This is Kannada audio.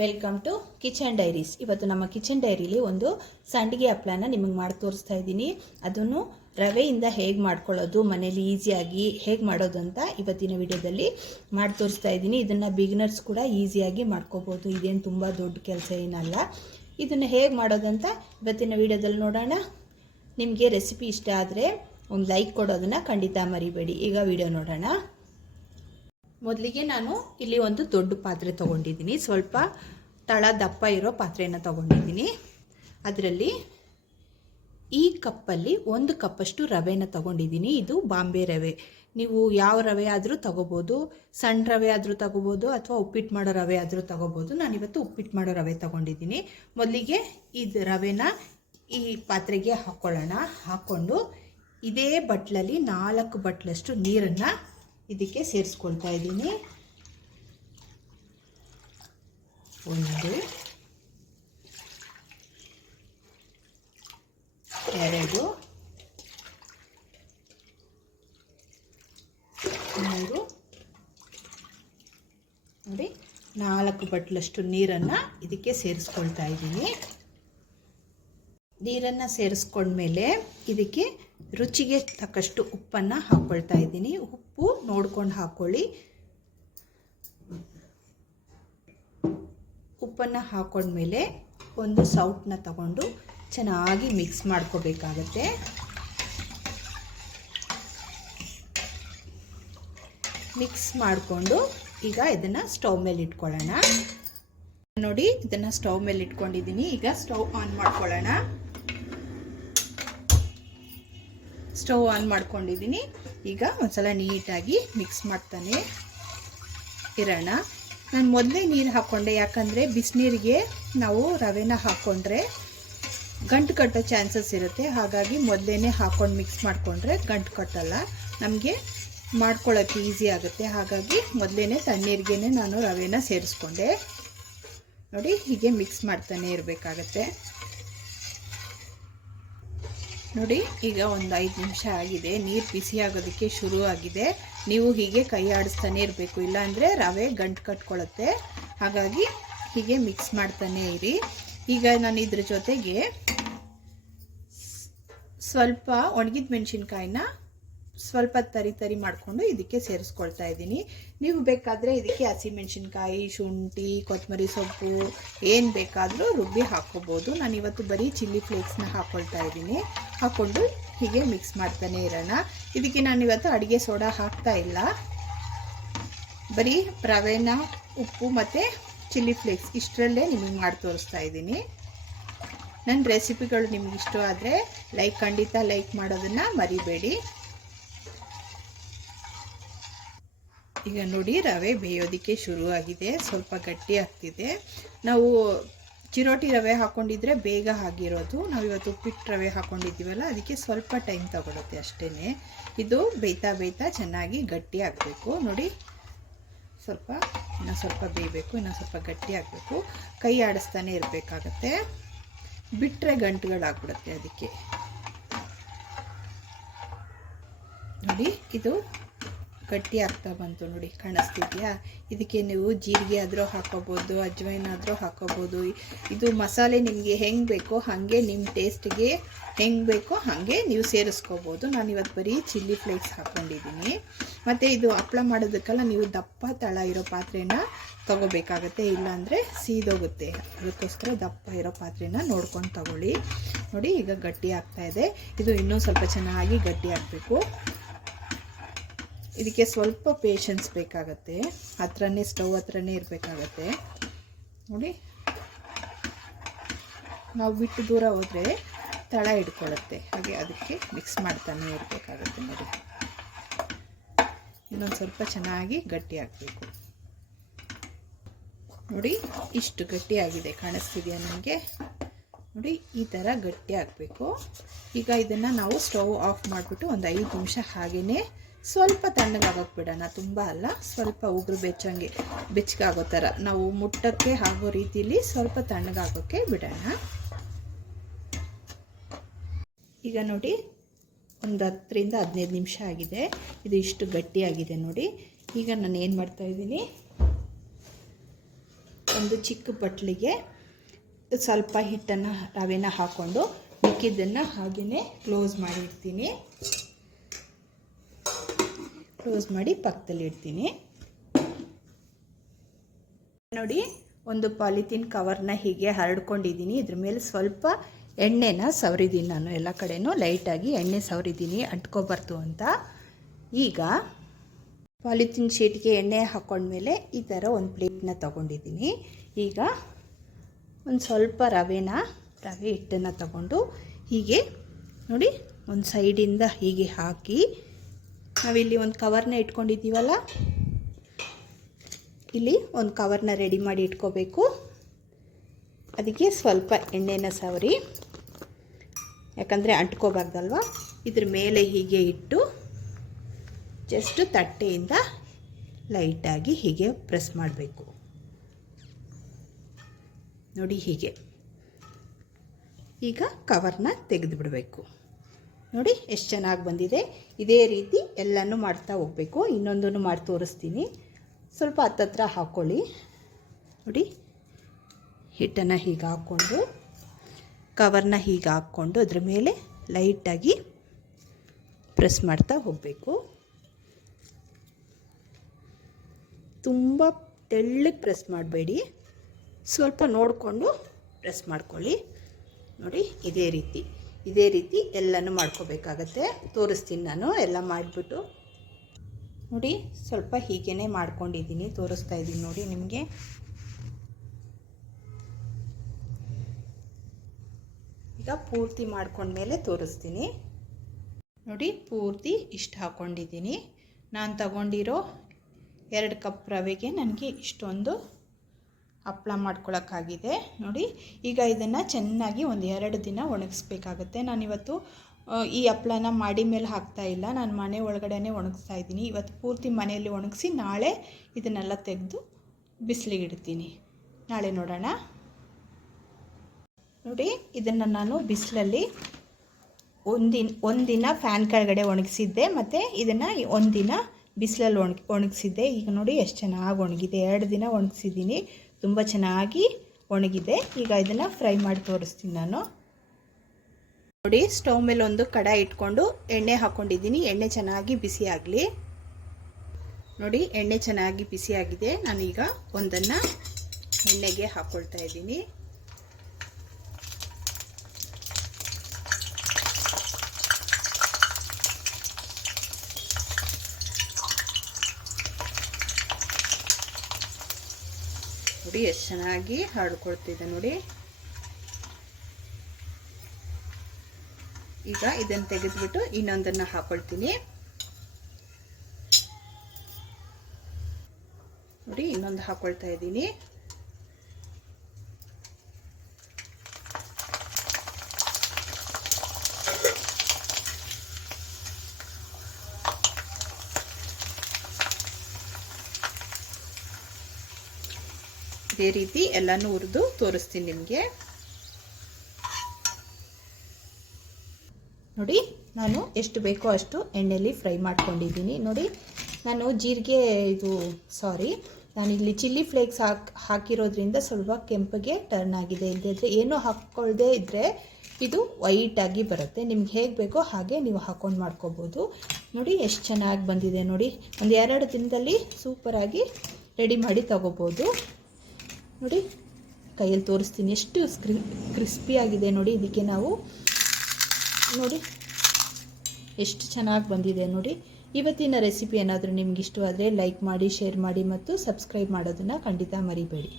Welcome to kitchen diaries. ಇವತ್ತು ನಮ್ಮ ಕಿಚನ್ ಡೈರಿಲಿ ಒಂದು ಸಂಡಿಗೆ ಹಪ್ಪಳನ ನಿಮಗೆ ಮಾಡಿ ತೋರಿಸ್ತಾ ಇದ್ದೀನಿ. ಅದನ್ನು ರವೆಯಿಂದ ಹೇಗೆ ಮಾಡ್ಕೊಳ್ಳೋದು, ಮನೇಲಿ ಈಸಿಯಾಗಿ ಹೇಗೆ ಮಾಡೋದು ಅಂತ ಇವತ್ತಿನ ವಿಡಿಯೋದಲ್ಲಿ ಮಾಡಿ ತೋರಿಸ್ತಾ ಇದ್ದೀನಿ. ಇದನ್ನು ಬಿಗಿನರ್ಸ್ ಕೂಡ ಈಸಿಯಾಗಿ ಮಾಡ್ಕೋಬೋದು. ಇದೇನು ತುಂಬ ದೊಡ್ಡ ಕೆಲಸ ಏನಲ್ಲ. ಇದನ್ನು ಹೇಗೆ ಮಾಡೋದಂತ ಇವತ್ತಿನ ವಿಡಿಯೋದಲ್ಲಿ ನೋಡೋಣ. ನಿಮಗೆ ರೆಸಿಪಿ ಇಷ್ಟ ಆದರೆ ಒಂದು ಲೈಕ್ ಕೊಡೋದನ್ನು ಖಂಡಿತ ಮರಿಬೇಡಿ. ಈಗ ವಿಡಿಯೋ ನೋಡೋಣ. ಮೊದಲಿಗೆ ನಾನು ಇಲ್ಲಿ ಒಂದು ದೊಡ್ಡ ಪಾತ್ರೆ ತೊಗೊಂಡಿದ್ದೀನಿ. ಸ್ವಲ್ಪ ತಳ ದಪ್ಪ ಇರೋ ಪಾತ್ರೆಯನ್ನು ತೊಗೊಂಡಿದ್ದೀನಿ. ಅದರಲ್ಲಿ ಈ ಕಪ್ಪಲ್ಲಿ 1 ಕಪ್ಪಷ್ಟು ರವೆನ ತೊಗೊಂಡಿದ್ದೀನಿ. ಇದು ಬಾಂಬೆ ರವೆ. ನೀವು ಯಾವ ರವೆ ಆದರೂ ತೊಗೋಬೋದು. ಸಣ್ಣ ರವೆ ಆದರೂ ತೊಗೋಬೋದು ಅಥವಾ ಉಪ್ಪಿಟ್ಟು ಮಾಡೋ ರವೆ ಆದರೂ ತೊಗೋಬೋದು. ನಾನಿವತ್ತು ಉಪ್ಪಿಟ್ಟು ಮಾಡೋ ರವೆ ತೊಗೊಂಡಿದ್ದೀನಿ. ಮೊದಲಿಗೆ ಇದು ರವೆನ ಈ ಪಾತ್ರೆಗೆ ಹಾಕ್ಕೊಳ್ಳೋಣ. ಹಾಕ್ಕೊಂಡು ಇದೇ ಬಟ್ಲಲ್ಲಿ 4 ಬಟ್ಲಷ್ಟು ನೀರನ್ನು ಇದಕ್ಕೆ ಸೇರಿಸ್ಕೊಳ್ತಾ ಇದ್ದೀನಿ. 1 2 3 ನೋಡಿ 4 ಬಟ್ಲಷ್ಟು ನೀರನ್ನು ಇದಕ್ಕೆ ಸೇರಿಸ್ಕೊಳ್ತಾ ಇದ್ದೀನಿ. ನೀರನ್ನು ಸೇರಿಸ್ಕೊಂಡ್ಮೇಲೆ ಇದಕ್ಕೆ ರುಚಿಗೆ ತಕ್ಕಷ್ಟು ಉಪ್ಪನ್ನು ಹಾಕ್ಕೊಳ್ತಾ ಇದ್ದೀನಿ. ಉಪ್ಪು ನೋಡ್ಕೊಂಡು ಹಾಕ್ಕೊಳ್ಳಿ. ಉಪ್ಪನ್ನು ಹಾಕ್ಕೊಂಡ್ಮೇಲೆ ಒಂದು ಸೌಟನ್ನ ತಗೊಂಡು ಚೆನ್ನಾಗಿ ಮಿಕ್ಸ್ ಮಾಡ್ಕೋಬೇಕಾಗತ್ತೆ. ಮಿಕ್ಸ್ ಮಾಡಿಕೊಂಡು ಈಗ ಇದನ್ನು ಸ್ಟವ್ ಮೇಲೆ ಇಟ್ಕೊಳ್ಳೋಣ. ನೋಡಿ, ಇದನ್ನು ಸ್ಟವ್ ಮೇಲೆ ಇಟ್ಕೊಂಡಿದ್ದೀನಿ. ಈಗ ಸ್ಟವ್ ಆನ್ ಮಾಡ್ಕೊಳ್ಳೋಣ. ಸ್ಟವ್ ಆನ್ ಮಾಡ್ಕೊಂಡಿದ್ದೀನಿ. ಈಗ ಒಂದ್ಸಲ ನೀಟಾಗಿ ಮಿಕ್ಸ್ ಮಾಡ್ತಾನೆ ಇರೋಣ. ನಾನು ಮೊದಲೇ ನೀರು ಹಾಕ್ಕೊಂಡೆ, ಯಾಕಂದರೆ ಬಿಸಿನೀರಿಗೆ ನಾವು ರವೆನ ಹಾಕ್ಕೊಂಡ್ರೆ ಗಂಟು ಕಟ್ಟೋ ಚಾನ್ಸಸ್ ಇರುತ್ತೆ. ಹಾಗಾಗಿ ಮೊದಲೇ ಹಾಕ್ಕೊಂಡು ಮಿಕ್ಸ್ ಮಾಡಿಕೊಂಡ್ರೆ ಗಂಟು ಕಟ್ಟಲ್ಲ, ನಮಗೆ ಮಾಡ್ಕೊಳ್ಳೋಕ್ಕೆ ಈಸಿ ಆಗುತ್ತೆ. ಹಾಗಾಗಿ ಮೊದಲೇ ತಣ್ಣೀರಿಗೆ ನಾನು ರವೆನ ಸೇರಿಸ್ಕೊಂಡೆ. ನೋಡಿ, ಹೀಗೆ ಮಿಕ್ಸ್ ಮಾಡ್ತಾನೆ ಇರಬೇಕಾಗತ್ತೆ. ನೋಡಿ, ಈಗ ಒಂದು 5 ನಿಮಿಷ ಆಗಿದೆ. ನೀರು ಬಿಸಿ ಆಗೋದಕ್ಕೆ ಶುರು ಆಗಿದೆ. ನೀವು ಹೀಗೆ ಕೈ ಆಡಿಸ್ತಾನೆ ಇರಬೇಕು, ಇಲ್ಲಾಂದರೆ ರವೆ ಗಂಟು ಕಟ್ಕೊಳ್ಳುತ್ತೆ. ಹಾಗಾಗಿ ಹೀಗೆ ಮಿಕ್ಸ್ ಮಾಡ್ತಾನೆ ಇರಿ. ಈಗ ನಾನು ಇದ್ರ ಜೊತೆಗೆ ಸ್ವಲ್ಪ ಒಣಗಿದ ಮೆಣಸಿನ್ಕಾಯಿನ ಸ್ವಲ್ಪ ತರಿ ಮಾಡಿಕೊಂಡು ಇದಕ್ಕೆ ಸೇರಿಸ್ಕೊಳ್ತಾ ಇದ್ದೀನಿ. ನೀವು ಬೇಕಾದರೆ ಇದಕ್ಕೆ ಹಸಿಮೆಣಸಿನ್ಕಾಯಿ, ಶುಂಠಿ, ಕೊತ್ತಂಬರಿ ಸೊಪ್ಪು ಏನು ಬೇಕಾದರೂ ರುಬ್ಬಿ ಹಾಕ್ಕೋಬೋದು. ನಾನಿವತ್ತು ಬರೀ ಚಿಲ್ಲಿ ಫ್ಲೇಕ್ಸ್ನ ಹಾಕ್ಕೊಳ್ತಾ ಇದ್ದೀನಿ. ಹಾಕ್ಕೊಂಡು ಹೀಗೆ ಮಿಕ್ಸ್ ಮಾಡ್ತಾನೆ ಇರೋಣ. ಇದಕ್ಕೆ ನಾನಿವತ್ತು ಅಡುಗೆ ಸೋಡಾ ಹಾಕ್ತಾ ಇಲ್ಲ. ಬರೀ ರವೆನ, ಉಪ್ಪು ಮತ್ತು ಚಿಲ್ಲಿ ಫ್ಲೇಕ್ಸ್ ಇಷ್ಟರಲ್ಲೇ ನಿಮಗೆ ಮಾಡಿ ತೋರಿಸ್ತಾ ಇದ್ದೀನಿ. ನನ್ನ ರೆಸಿಪಿಗಳು ನಿಮ್ಗೆ ಇಷ್ಟ ಆದರೆ ಖಂಡಿತ ಲೈಕ್ ಮಾಡೋದನ್ನು ಮರಿಬೇಡಿ. ಈಗ ನೋಡಿ, ರವೆ ಬೇಯೋದಕ್ಕೆ ಶುರುವಾಗಿದೆ. ಸ್ವಲ್ಪ ಗಟ್ಟಿ ಆಗ್ತಿದೆ. ನಾವು ಚಿರೋಟಿ ರವೆ ಹಾಕ್ಕೊಂಡಿದ್ರೆ ಬೇಗ ಆಗಿರೋದು. ನಾವಿವತ್ತು ಉಪ್ಪಿಟ್ಟು ರವೆ ಹಾಕ್ಕೊಂಡಿದ್ದೀವಲ್ಲ, ಅದಕ್ಕೆ ಸ್ವಲ್ಪ ಟೈಮ್ ತಗೊಳುತ್ತೆ ಅಷ್ಟೇ. ಇದು ಬೇಯ್ತಾ ಚೆನ್ನಾಗಿ ಗಟ್ಟಿ ಆಗಬೇಕು. ನೋಡಿ, ಇನ್ನೂ ಸ್ವಲ್ಪ ಬೇಯಬೇಕು, ಇನ್ನೂ ಸ್ವಲ್ಪ ಗಟ್ಟಿ ಆಗಬೇಕು. ಕೈ ಆಡಿಸ್ತಾನೆ ಇರಬೇಕಾಗತ್ತೆ, ಬಿಟ್ಟರೆ ಗಂಟುಗಳಾಗ್ಬಿಡುತ್ತೆ. ಅದಕ್ಕೆ ನೋಡಿ, ಇದು ಗಟ್ಟಿ ಆಗ್ತಾ ಬಂತು. ನೋಡಿ, ಕಾಣಿಸ್ತಿದೆಯಾ? ಇದಕ್ಕೆ ನೀವು ಜೀರಿಗೆ ಆದರೂ ಹಾಕೋಬೋದು, ಅಜ್ವೈನ್ ಆದರೂ ಹಾಕೋಬೋದು. ಇದು ಮಸಾಲೆ ನಿಮಗೆ ಹೆಂಗೆ ಬೇಕೋ ಹಾಗೆ, ನಿಮ್ಮ ಟೇಸ್ಟಿಗೆ ಹೆಂಗೆ ಬೇಕೋ ಹಾಗೆ ನೀವು ಸೇರಿಸ್ಕೋಬೋದು. ನಾನಿವತ್ತು ಬರೀ ಚಿಲ್ಲಿ ಫ್ಲೇಕ್ಸ್ ಹಾಕ್ಕೊಂಡಿದ್ದೀನಿ. ಮತ್ತು ಇದು ಹಪ್ಪಳ ಮಾಡೋದಕ್ಕೆಲ್ಲ ನೀವು ದಪ್ಪ ತಳ ಇರೋ ಪಾತ್ರೆನ ತೊಗೋಬೇಕಾಗತ್ತೆ, ಇಲ್ಲಾಂದರೆ ಸೀದೋಗುತ್ತೆ. ಅದಕ್ಕೋಸ್ಕರ ದಪ್ಪ ಇರೋ ಪಾತ್ರೆನ ನೋಡ್ಕೊಂಡು ತಗೊಳ್ಳಿ. ನೋಡಿ, ಈಗ ಗಟ್ಟಿ ಆಗ್ತಾಯಿದೆ. ಇದು ಇನ್ನೂ ಸ್ವಲ್ಪ ಚೆನ್ನಾಗಿ ಗಟ್ಟಿ ಆಗಬೇಕು. ಇದಕ್ಕೆ ಸ್ವಲ್ಪ ಪೇಷನ್ಸ್ ಬೇಕಾಗತ್ತೆ. ಸ್ಟವ್ ಹತ್ರನೇ ಇರಬೇಕಾಗತ್ತೆ. ನೋಡಿ, ನಾವು ಬಿಟ್ಟು ದೂರ ಹೋದರೆ ತಳ ಹಿಡ್ಕೊಳ್ಳುತ್ತೆ. ಹಾಗೆ ಅದಕ್ಕೆ ಮಿಕ್ಸ್ ಮಾಡ್ತಾನೆ ಇರಬೇಕಾಗತ್ತೆ. ನೋಡಿ, ಇನ್ನೊಂದು ಸ್ವಲ್ಪ ಚೆನ್ನಾಗಿ ಗಟ್ಟಿ ಆಗಬೇಕು. ನೋಡಿ, ಇಷ್ಟು ಗಟ್ಟಿಯಾಗಿದೆ. ಕಾಣಿಸ್ತಿದೆಯಾ ನಿಮಗೆ? ನೋಡಿ, ಈ ಥರ ಗಟ್ಟಿ ಆಗಬೇಕು. ಈಗ ಇದನ್ನು ನಾವು ಸ್ಟವ್ ಆಫ್ ಮಾಡಿಬಿಟ್ಟು ಒಂದು 5 ನಿಮಿಷ ಹಾಗೆಯೇ ಸ್ವಲ್ಪ ತಣ್ಣಗಾಗೋಕೆ ಬಿಡೋಣ. ತುಂಬ ಅಲ್ಲ, ಸ್ವಲ್ಪ ಉಗುರು ಬೆಚ್ಚಗಾಗೋ ಥರ, ನಾವು ಮುಟ್ಟಕ್ಕೆ ಆಗೋ ರೀತಿಯಲ್ಲಿ ಸ್ವಲ್ಪ ತಣ್ಣಗಾಗೋಕ್ಕೆ ಬಿಡೋಣ. ಈಗ ನೋಡಿ, ಒಂದು 10 ರಿಂದ 15 ನಿಮಿಷ ಆಗಿದೆ. ಇದು ಇಷ್ಟು ಗಟ್ಟಿಯಾಗಿದೆ ನೋಡಿ. ಈಗ ನಾನು ಏನು ಮಾಡ್ತಾಯಿದ್ದೀನಿ, ಒಂದು ಚಿಕ್ಕ ಬಟ್ಲಿಗೆ ಸ್ವಲ್ಪ ಹಿಟ್ಟನ್ನು ರವೆನ ಹಾಕ್ಕೊಂಡು ಮಿಕ್ಕಿದ್ದನ್ನು ಹಾಗೆಯೇ ಕ್ಲೋಸ್ ಮಾಡಿರ್ತೀನಿ. ಕ್ಲೋಸ್ ಮಾಡಿ ಪಕ್ಕದಲ್ಲಿ ಇಡ್ತೀನಿ. ನೋಡಿ, ಒಂದು ಪಾಲಿಥೀನ್ ಕವರ್ನ ಹೀಗೆ ಹರಡ್ಕೊಂಡಿದ್ದೀನಿ. ಇದ್ರ ಮೇಲೆ ಸ್ವಲ್ಪ ಎಣ್ಣೆನ ಸವರಿದ್ದೀನಿ. ನಾನು ಎಲ್ಲ ಕಡೆನೂ ಲೈಟಾಗಿ ಎಣ್ಣೆ ಸವರಿದ್ದೀನಿ, ಅಂಟ್ಕೋಬಾರ್ದು ಅಂತ. ಈಗ ಪಾಲಿಥೀನ್ ಶೀಟ್ಗೆ ಎಣ್ಣೆ ಹಾಕ್ಕೊಂಡ್ಮೇಲೆ ಈ ಥರ ಒಂದು ಪ್ಲೇಟ್ನ ತೊಗೊಂಡಿದ್ದೀನಿ. ಈಗ ಒಂದು ಸ್ವಲ್ಪ ರವೆ ಹಿಟ್ಟನ್ನು ತಗೊಂಡು ಹೀಗೆ ನೋಡಿ ಒಂದು ಸೈಡಿಂದ ಹೀಗೆ ಹಾಕಿ, ನಾವಿಲ್ಲಿ ಒಂದು ಕವರ್ನ ಇಟ್ಕೊಂಡಿದ್ದೀವಲ್ಲ, ಇಲ್ಲಿ ಒಂದು ಕವರ್ನ ರೆಡಿ ಮಾಡಿ ಇಟ್ಕೋಬೇಕು. ಅದಕ್ಕೆ ಸ್ವಲ್ಪ ಎಣ್ಣೆನ ಸವರಿ, ಯಾಕಂದರೆ ಅಂಟ್ಕೋಬಾರ್ದಲ್ವ. ಇದ್ರ ಮೇಲೆ ಹೀಗೆ ಇಟ್ಟು ಜಸ್ಟ್ ತಟ್ಟೆಯಿಂದ ಲೈಟಾಗಿ ಹೀಗೆ ಪ್ರೆಸ್ ಮಾಡಬೇಕು. ನೋಡಿ ಹೀಗೆ. ಈಗ ಕವರ್ನ ತೆಗೆದು ಬಿಡಬೇಕು. ನೋಡಿ ಎಷ್ಟು ಚೆನ್ನಾಗಿ ಬಂದಿದೆ. ಇದೇ ರೀತಿ ಎಲ್ಲನೂ ಮಾಡ್ತಾ ಹೋಗಬೇಕು. ಇನ್ನೊಂದನ್ನು ಮಾಡಿ ತೋರಿಸ್ತೀನಿ. ಸ್ವಲ್ಪ ಹತ್ತತ್ರ ಹಾಕ್ಕೊಳ್ಳಿ. ನೋಡಿ, ಹಿಟ್ಟನ್ನು ಹೀಗೆ ಹಾಕ್ಕೊಂಡು ಕವರ್ನ ಹೀಗೆ ಹಾಕ್ಕೊಂಡು ಅದ್ರ ಮೇಲೆ ಲೈಟಾಗಿ ಪ್ರೆಸ್ ಮಾಡ್ತಾ ಹೋಗಬೇಕು. ತುಂಬ ತೆಳ್ಳಗೆ ಪ್ರೆಸ್ ಮಾಡಬೇಡಿ, ಸ್ವಲ್ಪ ನೋಡಿಕೊಂಡು ಪ್ರೆಸ್ ಮಾಡ್ಕೊಳ್ಳಿ. ನೋಡಿ ಇದೇ ರೀತಿ ಎಲ್ಲನೂ ಮಾಡ್ಕೋಬೇಕಾಗತ್ತೆ. ತೋರಿಸ್ತೀನಿ ನಾನು ಎಲ್ಲ ಮಾಡಿಬಿಟ್ಟು. ನೋಡಿ, ಸ್ವಲ್ಪ ಹೀಗೇ ಮಾಡ್ಕೊಂಡಿದ್ದೀನಿ, ತೋರಿಸ್ತಾ ಇದ್ದೀನಿ ನೋಡಿ ನಿಮಗೆ. ಈಗ ಪೂರ್ತಿ ಮಾಡ್ಕೊಂಡ್ಮೇಲೆ ತೋರಿಸ್ತೀನಿ. ನೋಡಿ, ಪೂರ್ತಿ ಇಷ್ಟು ಹಾಕ್ಕೊಂಡಿದ್ದೀನಿ. ನಾನು ತಗೊಂಡಿರೋ 2 ಕಪ್ ರವೆಗೆ ನನಗೆ ಇಷ್ಟೊಂದು ಹಪ್ಪಳ ಮಾಡ್ಕೊಳ್ಳೋಕ್ಕಾಗಿದೆ. ನೋಡಿ, ಈಗ ಇದನ್ನು ಚೆನ್ನಾಗಿ ಒಂದು 2 ದಿನ ಒಣಗಿಸ್ಬೇಕಾಗತ್ತೆ. ನಾನಿವತ್ತು ಈ ಹಪ್ಪಳನ ಮಾಡಿ ಮೇಲೆ ಹಾಕ್ತಾಯಿಲ್ಲ, ನಾನು ಮನೆ ಒಳಗಡೆ ಒಣಗಿಸ್ತಾ ಇದ್ದೀನಿ. ಇವತ್ತು ಪೂರ್ತಿ ಮನೆಯಲ್ಲಿ ಒಣಗಿಸಿ ನಾಳೆ ಇದನ್ನೆಲ್ಲ ತೆಗೆದು ಬಿಸಿಲಿಗೆ ಇಡ್ತೀನಿ. ನಾಳೆ ನೋಡೋಣ. ನೋಡಿ, ಇದನ್ನು ನಾನು ಬಿಸಿಲಲ್ಲಿ ಒಂದಿನ ಫ್ಯಾನ್ ಕೆಳಗಡೆ ಒಣಗಿಸಿದ್ದೆ, ಮತ್ತು ಇದನ್ನು ಒಂದಿನ ಬಿಸಿಲಲ್ಲಿ ಒಣಗಿಸಿದ್ದೆ. ಈಗ ನೋಡಿ ಎಷ್ಟು ಚೆನ್ನಾಗಿ ಒಣಗಿದೆ. 2 ದಿನ ಒಣಗಿಸಿದ್ದೀನಿ, ತುಂಬ ಚೆನ್ನಾಗಿ ಒಣಗಿದೆ. ಈಗ ಇದನ್ನು ಫ್ರೈ ಮಾಡಿ ತೋರಿಸ್ತೀನಿ ನಾನು. ನೋಡಿ, ಸ್ಟವ್ ಮೇಲೆ ಒಂದು ಕಡಾಯಿ ಇಟ್ಕೊಂಡು ಎಣ್ಣೆ ಹಾಕ್ಕೊಂಡಿದ್ದೀನಿ. ಎಣ್ಣೆ ಚೆನ್ನಾಗಿ ಬಿಸಿ ಆಗಲಿ. ನೋಡಿ, ಎಣ್ಣೆ ಚೆನ್ನಾಗಿ ಬಿಸಿಯಾಗಿದೆ. ನಾನೀಗ ಒಂದನ್ನು ಎಣ್ಣೆಗೆ ಹಾಕ್ಕೊಳ್ತಾ ಇದ್ದೀನಿ. ನೋಡಿ ಎಷ್ಟು ಚೆನ್ನಾಗಿ ಹರಡ್ಕೊಳ್ತಿದೆ ನೋಡಿ. ಈಗ ಇದನ್ನು ತೆಗೆದುಬಿಟ್ಟು ಇನ್ನೊಂದನ್ನು ಹಾಕೊಳ್ತೀನಿ. ನೋಡಿ, ಇನ್ನೊಂದು ಹಾಕೊಳ್ತಾ ಇದ್ದೀನಿ. ಇದೇ ರೀತಿ ಎಲ್ಲನೂ ಹುರಿದು ತೋರಿಸ್ತೀನಿ ನಿಮಗೆ. ನೋಡಿ, ನಾನು ಎಷ್ಟು ಬೇಕೋ ಅಷ್ಟು ಎಣ್ಣೆಯಲ್ಲಿ ಫ್ರೈ ಮಾಡ್ಕೊಂಡಿದ್ದೀನಿ. ನೋಡಿ, ನಾನು ನಾನಿಲ್ಲಿ ಚಿಲ್ಲಿ ಫ್ಲೇಕ್ಸ್ ಹಾಕಿರೋದ್ರಿಂದ ಸ್ವಲ್ಪ ಕೆಂಪಗೆ ಟರ್ನ್ ಆಗಿದೆ. ಇಲ್ಲದಿದ್ದರೆ ಏನೂ ಹಾಕ್ಕೊಳ್ಳದೆ ಇದ್ದರೆ ಇದು ವೈಟಾಗಿ ಬರುತ್ತೆ. ನಿಮ್ಗೆ ಹೇಗೆ ಬೇಕೋ ಹಾಗೆ ನೀವು ಹಾಕ್ಕೊಂಡು ಮಾಡ್ಕೋಬೋದು. ನೋಡಿ ಎಷ್ಟು ಚೆನ್ನಾಗಿ ಬಂದಿದೆ. ನೋಡಿ, ಒಂದು 2 ದಿನದಲ್ಲಿ ಸೂಪರಾಗಿ ರೆಡಿ ಮಾಡಿ ತಗೋಬೋದು. ನೋಡಿ, ಕೈಯಲ್ಲಿ ತೋರಿಸ್ತೀನಿ ಎಷ್ಟು ಕ್ರಿಸ್ಪಿಯಾಗಿದೆ ನೋಡಿ. ಇದಕ್ಕೆ ನಾವು ನೋಡಿ ಎಷ್ಟು ಚೆನ್ನಾಗಿ ಬಂದಿದೆ ನೋಡಿ. ಇವತ್ತಿನ ರೆಸಿಪಿ ಏನಾದರೂ ನಿಮ್ಗೆ ಇಷ್ಟವಾದರೆ ಲೈಕ್ ಮಾಡಿ, ಶೇರ್ ಮಾಡಿ ಮತ್ತು ಸಬ್ಸ್ಕ್ರೈಬ್ ಮಾಡೋದನ್ನು ಖಂಡಿತ ಮರಿಬೇಡಿ.